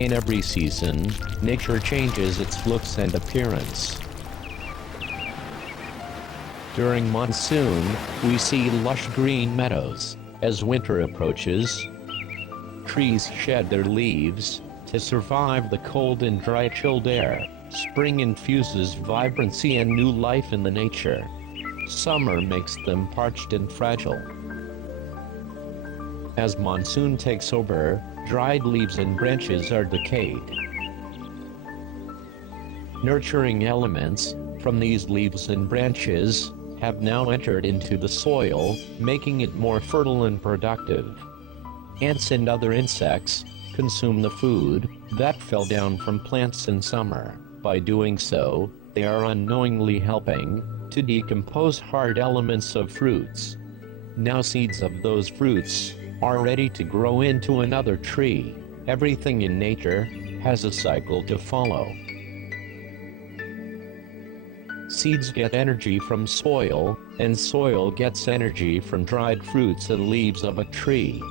In every season, nature changes its looks and appearance. During monsoon, we see lush green meadows. As winter approaches, trees shed their leaves to survive the cold and dry chilled air. Spring infuses vibrancy and new life in the nature. Summer makes them parched and fragile. As monsoon takes over, dried leaves and branches are decayed. Nurturing elements from these leaves and branches have now entered into the soil, making it more fertile and productive. Ants and other insects consume the food that fell down from plants in summer. By doing so, they are unknowingly helping to decompose hard elements of fruits. Now seeds of those fruits are ready to grow into another tree. Everything in nature has a cycle to follow. Seeds get energy from soil, and soil gets energy from dried fruits and leaves of a tree.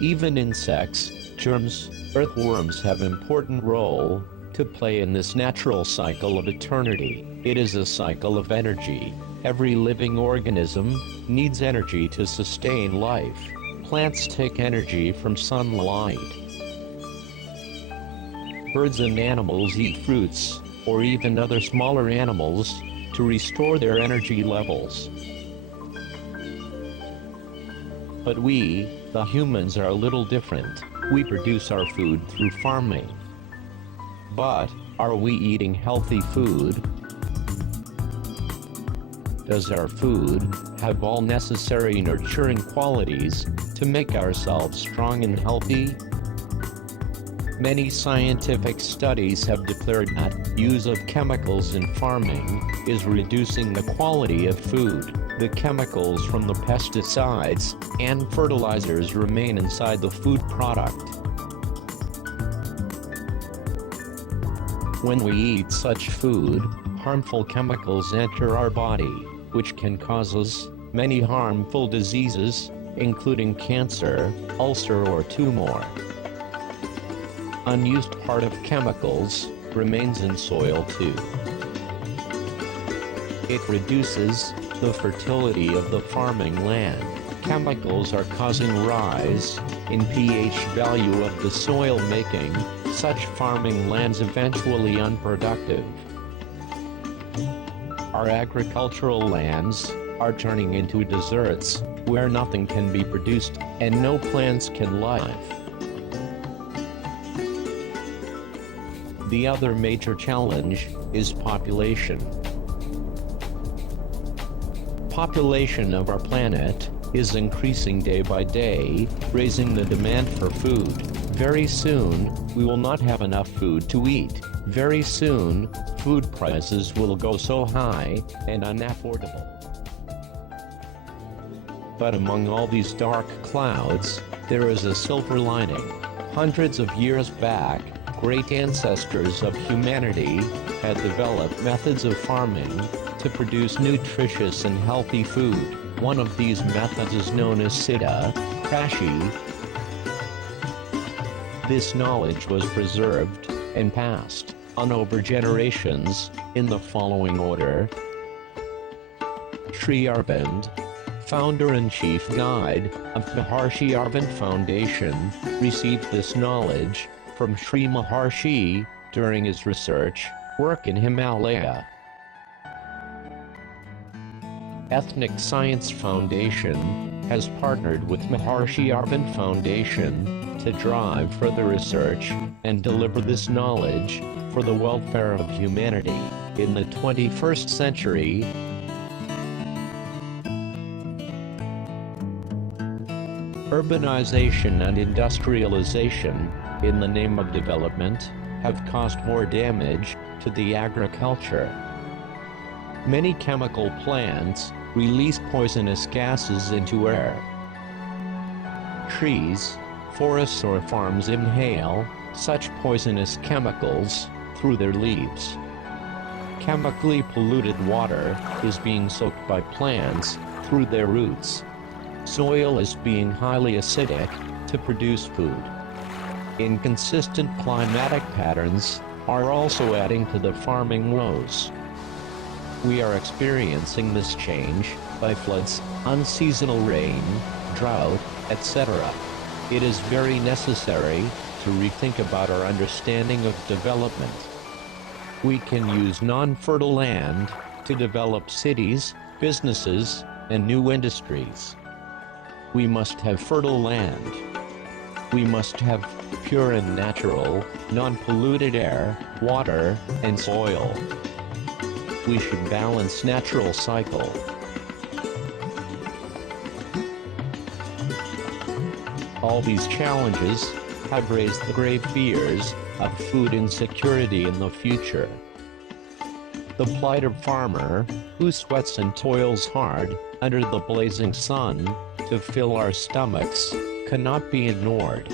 Even insects, germs, earthworms have an important role to play in this natural cycle of eternity. It is a cycle of energy. Every living organism needs energy to sustain life. Plants take energy from sunlight. Birds and animals eat fruits, or even other smaller animals, to restore their energy levels. But we, the humans, are a little different. We produce our food through farming. But, are we eating healthy food? Does our food have all necessary nurturing qualities to make ourselves strong and healthy? Many scientific studies have declared that use of chemicals in farming is reducing the quality of food. The chemicals from the pesticides and fertilizers remain inside the food product. When we eat such food, harmful chemicals enter our body, which can cause us many harmful diseases, including cancer, ulcer, or tumor. Unused part of chemicals remains in soil too. It reduces the fertility of the farming land. Chemicals are causing rise in pH value of the soil, making such farming lands eventually unproductive. Our agricultural lands are turning into deserts where nothing can be produced and no plants can live. The other major challenge is population. Population of our planet is increasing day by day, raising the demand for food. Very soon, we will not have enough food to eat. Very soon, food prices will go so high and unaffordable. But among all these dark clouds, there is a silver lining. Hundreds of years back, great ancestors of humanity had developed methods of farming to produce nutritious and healthy food. One of these methods is known as Siddha Krishi. This knowledge was preserved and passed on over generations in the following order. Sri Arvind, founder and chief guide of Maharshi Arvind Foundation, received this knowledge from Sri Maharshi during his research work in Himalaya. Ethnic Science Foundation has partnered with Maharshi Arvind Foundation to drive further research and deliver this knowledge for the welfare of humanity in the 21st century. Urbanization and industrialization, in the name of development, have caused more damage to the agriculture. Many chemical plants release poisonous gases into air. Trees, forests, or farms inhale such poisonous chemicals through their leaves. Chemically polluted water is being soaked by plants through their roots. Soil is being highly acidic to produce food. Inconsistent climatic patterns are also adding to the farming woes. We are experiencing this change by floods, unseasonal rain, drought, etc. It is very necessary to rethink about our understanding of development. We can use non-fertile land to develop cities, businesses, and new industries. We must have fertile land. We must have pure and natural, non-polluted air, water, and soil. We should balance natural cycle. All these challenges have raised the grave fears of food insecurity in the future. The plight of farmer, who sweats and toils hard under the blazing sun to fill our stomachs, cannot be ignored.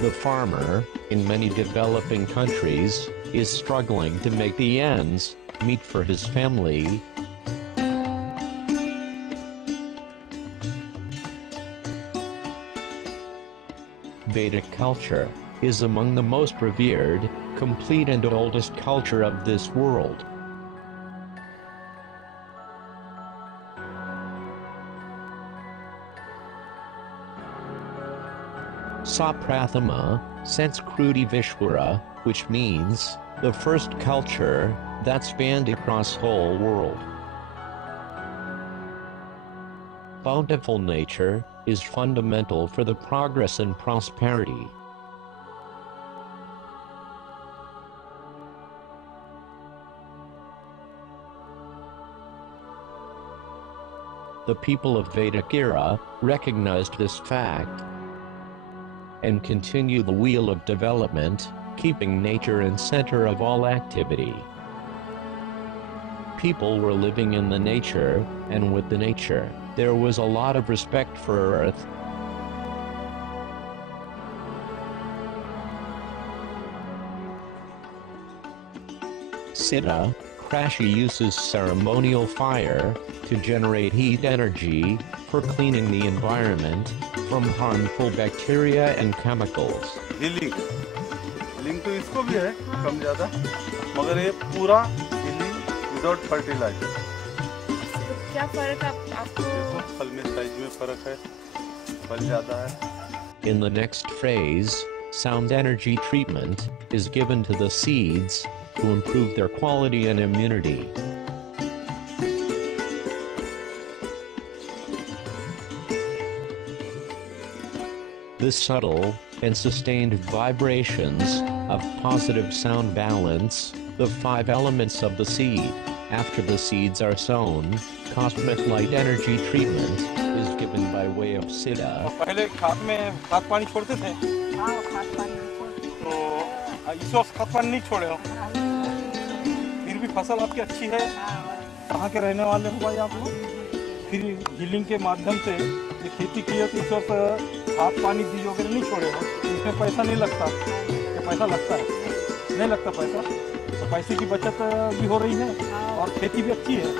The farmer, in many developing countries, is struggling to make the ends meet for his family. Vedic culture is among the most revered, complete and oldest culture of this world. Saprathama, Sanskriti Vishwara, which means the first culture that spanned across whole world. Bountiful nature is fundamental for the progress and prosperity. The people of Vedic era recognized this fact and continue the wheel of development, keeping nature in center of all activity. People were living in the nature, and with the nature, there was a lot of respect for earth. Siddha Krishi uses ceremonial fire to generate heat energy for cleaning the environment from harmful bacteria and chemicals. Healing तो इसको भी है कम ज़्यादा, मगर ये पूरा healing without fertiliser. क्या फर्क आपको? देखो फल में साइज में फर्क है, फल ज़्यादा है। In the next phase, sound energy treatment is given to the seeds to improve their quality and immunity. The subtle and sustained vibrations of positive sound balance the 5 elements of the seed. After the seeds are sown, cosmic light energy treatment is given by way of Siddha. पहले खाद में खाद पानी छोड़ते थे, हाँ, खाद पानी तो इस वर्ष खाद पानी नहीं छोड़े हो, फिर भी फसल आपकी अच्छी है। कहाँ के रहने वाले हो भाई आप लोग? फिर हीलिंग के माध्यम से ये खेती की है तो इस वर्ष खाद पानी बीज वगैरह नहीं छोड़े हो, इसमें पैसा नहीं लगता। क्या पैसा लगता है? नहीं लगता पैसा, तो पैसे की बचत भी हो रही है और खेती भी अच्छी है।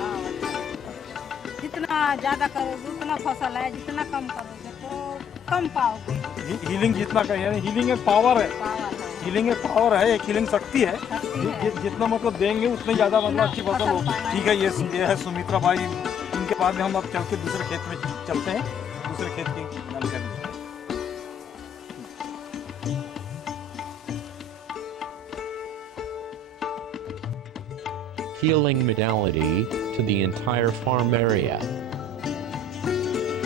जितना ज़्यादा करोगे उतना फसल है, जितना कम करोगे तो कम पाओगे। हीलिंग जितना कहें, यानी हीलिंग एक पावर है, हीलिंग एक पावर है, एक हीलिंग शक्ति है। जितना मतलब देंगे उतनी ज़्यादा मतलब अच्छी फसल होगी। ठीक है, ये है सुमित्रा भाई। इनके बाद में हम अब चल के दूसरे खेत में चलते हैं, दूसरे खेत की जानकारी। Healing modality to the entire farm area.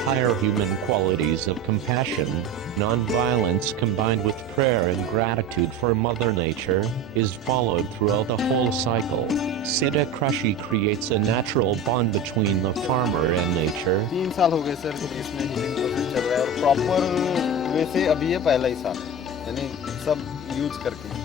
Higher human qualities of compassion, non-violence combined with prayer and gratitude for Mother Nature is followed throughout the whole cycle. Siddha Krishi creates a natural bond between the farmer and nature. 3 साल हो गए sir इसमें healing process चल रहा है और proper way से अभी ये पहला ही साल, यानी सब यूज करके।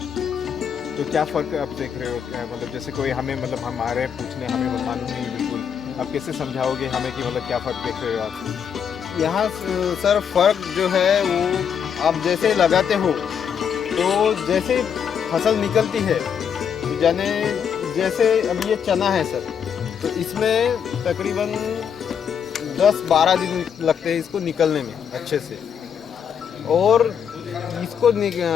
तो क्या फ़र्क आप देख रहे हो? क्या मतलब जैसे कोई हमें मतलब हम आ रहे हैं पूछने, हमें मालूम नहीं बिल्कुल, आप कैसे समझाओगे हमें कि मतलब क्या फ़र्क देख रहे हो आप? यहाँ सर फ़र्क जो है वो आप जैसे लगाते हो तो जैसे फसल निकलती है, तो जाने जैसे अभी ये चना है सर, तो इसमें तकरीबन 10-12 दिन लगते हैं इसको निकलने में अच्छे से। और इसको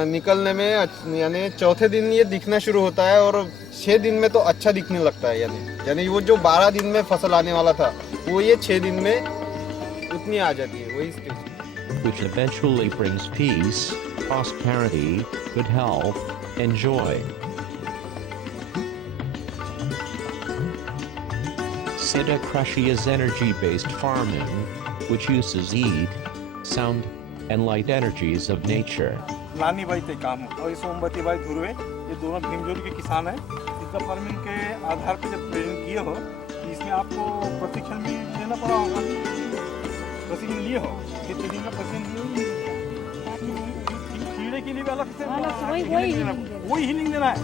निकलने में यानी चौथे दिन ये दिखना शुरू होता है और 6 दिन में तो अच्छा दिखने लगता है। यानी वो जो 12 दिन में फसल आने वाला था वो ये 6 दिन में उतनी आ जाती है, वही stage. Which eventually brings peace, prosperity, good health, and joy. Siddha Krishi is energy-based farming, which uses heat, sound, and light energies of nature. लानी भाई ते काम और सोमवती भाई धुरवे, ये दोनों भीमजोरी के किसान हैं। सिद्धा फार्मिंग के आधार पर जब ट्रेनिंग किए हो, इसमें आपको प्रशिक्षण भी लेना पड़ा होगा। प्रशिक्षण लिए हो, कि ट्रेनिंग का प्रशिक्षण लिए कीड़े के लिए भी अलग से वही हीलिंग देना है।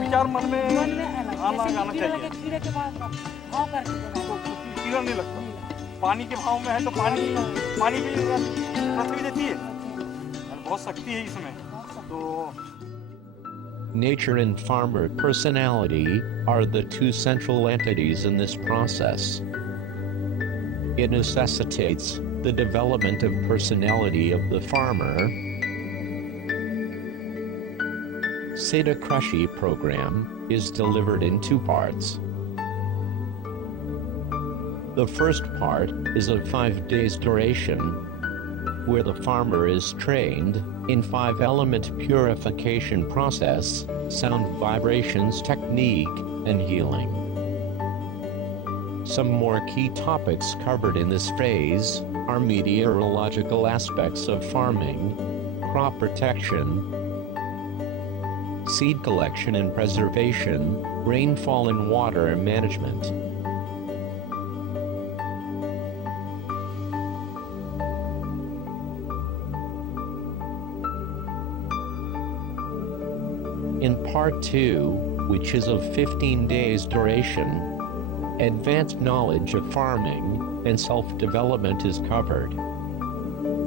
विचार मन में आना चाहिए। कीड़ा नहीं लगता। पानी के भाव में है तो पानी भी पृथ्वी देती है, बहुत शक्ति है इसमें तो। Nature and farmer personality are the two central entities in this process. It necessitates the development of personality of the farmer. Siddha Krishi program is delivered in 2 parts. The first part is of 5 days duration, where the farmer is trained in 5-element purification process, sound vibrations technique, and healing. Some more key topics covered in this phase are meteorological aspects of farming, crop protection, seed collection and preservation, rainfall and water management. In part 2, which is of 15 days duration, advanced knowledge of farming and self-development is covered.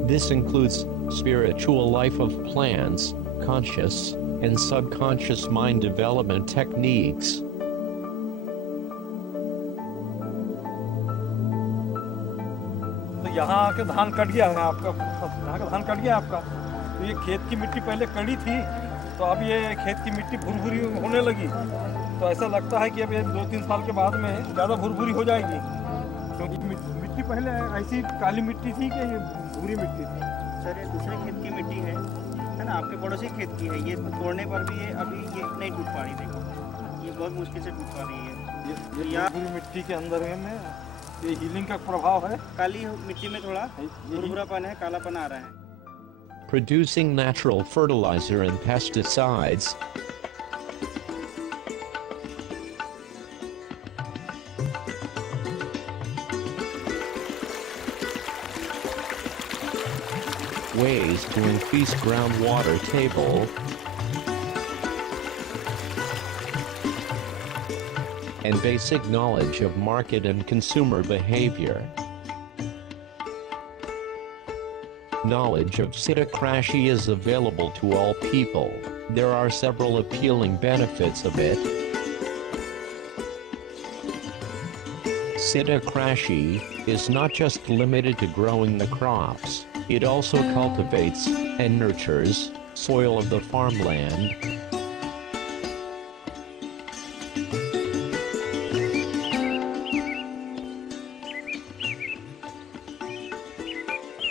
This includes spiritual life of plants, conscious and subconscious mind development techniques. तो यहाँ आके धान cut गया है आपका, यहाँ का धान कट गया आपका। तो ये खेत की मिट्टी पहले कड़ी थी, तो अब ये खेत की मिट्टी भुरभुरी होने लगी। तो ऐसा लगता है कि अब ये 2-3 साल के बाद में ज़्यादा भुरभुरी हो जाएगी, क्योंकि मिट्टी पहले ऐसी काली मिट्टी थी कि ये भूरी मिट्टी थी। सर ये दूसरे खेत की मिट्टी है ना, आपके पड़ोसी खेत की है। ये तोड़ने पर भी ये अभी ये नहीं टूट पा रही, देखो ये बहुत मुश्किल से टूट पा रही है। ये पूरी मिट्टी के अंदर है ना, ये हीलिंग का प्रभाव है। काली मिट्टी में थोड़ा भुरभुरापन है, कालापन आ रहा है। Producing natural fertilizer and pesticides. Ways to increase groundwater table. And basic knowledge of market and consumer behavior. Knowledge of Siddha Krishi is available to all people. There are several appealing benefits of it. Siddha Krishi is not just limited to growing the crops, it also cultivates and nurtures soil of the farmland.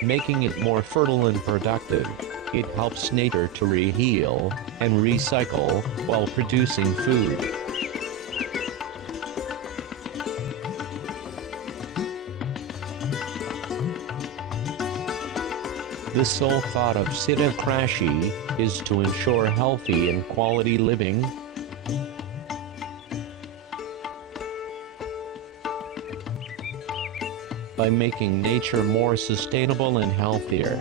Making it more fertile and productive. It helps nature to re-heal and recycle while producing food. The sole thought of Siddha Krishi is to ensure healthy and quality living. By making nature more sustainable and healthier.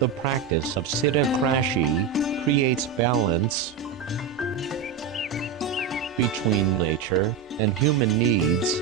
The practice of Siddha Krishi creates balance between nature and human needs